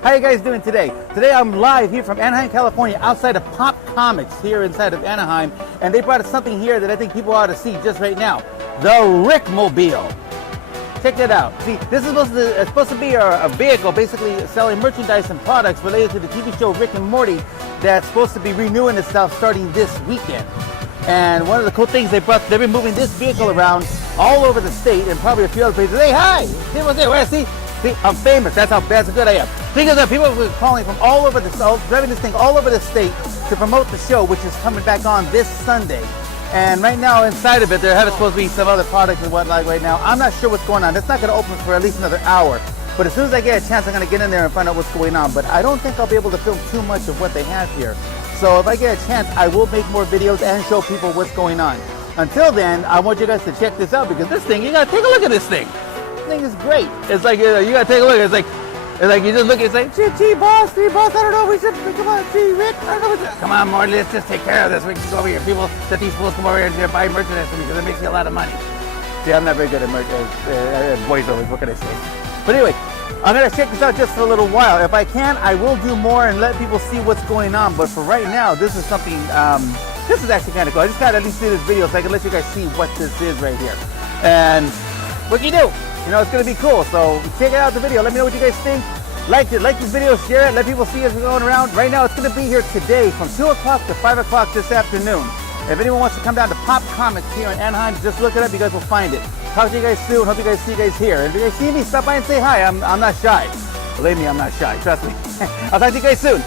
How you guys doing today? Today I'm live here from Anaheim, California, outside of Pop Comics here inside of Anaheim, and they brought us something here that I think people ought to see just right now. The Rickmobile. Check it out. See, this is supposed to be a vehicle basically selling merchandise and products related to the TV show Rick and Morty that's supposed to be renewing itself starting this weekend. And one of the cool things they've been moving this vehicle around all over the state and probably a few other places. Hey, hi! See what's there? Where? See, I'm famous. That's how good I am. Think of that. People are calling from all over driving this thing all over the state to promote the show, which is coming back on this Sunday. And right now, inside of it, there have supposed to be some other products and whatnot right now. I'm not sure what's going on. It's not going to open for at least another hour. But as soon as I get a chance, I'm going to get in there and find out what's going on. But I don't think I'll be able to film too much of what they have here. So if I get a chance, I will make more videos and show people what's going on. Until then, I want you guys to check this out because this thing, you got to take a look at this thing. This thing is great. It's like, you got to take a look. It's like you just look, it's like, gee, boss, I don't know, we should, come on, gee, Rick, I don't know, come on, Morty, let's just take care of this. We can go over here. Let these fools come over here and buy merchandise from me because it makes me a lot of money. See, I'm not very good at voiceovers, what can I say? But anyway, I'm going to check this out just for a little while. If I can, I will do more and let people see what's going on. But for right now, this is something, this is actually kind of cool. I just got to at least see this video so I can let you guys see what this is right here. And what can you do? You know, it's going to be cool. So check out the video. Let me know what you guys think. Like this video, share it, let people see us going around. Right now, it's going to be here today from 2 o'clock to 5 o'clock this afternoon. If anyone wants to come down to Pop Comics here in Anaheim, just look it up. You guys will find it. Talk to you guys soon. Hope you guys see you guys here. If you guys see me, stop by and say hi. I'm not shy. Believe me, I'm not shy. Trust me. I'll talk to you guys soon.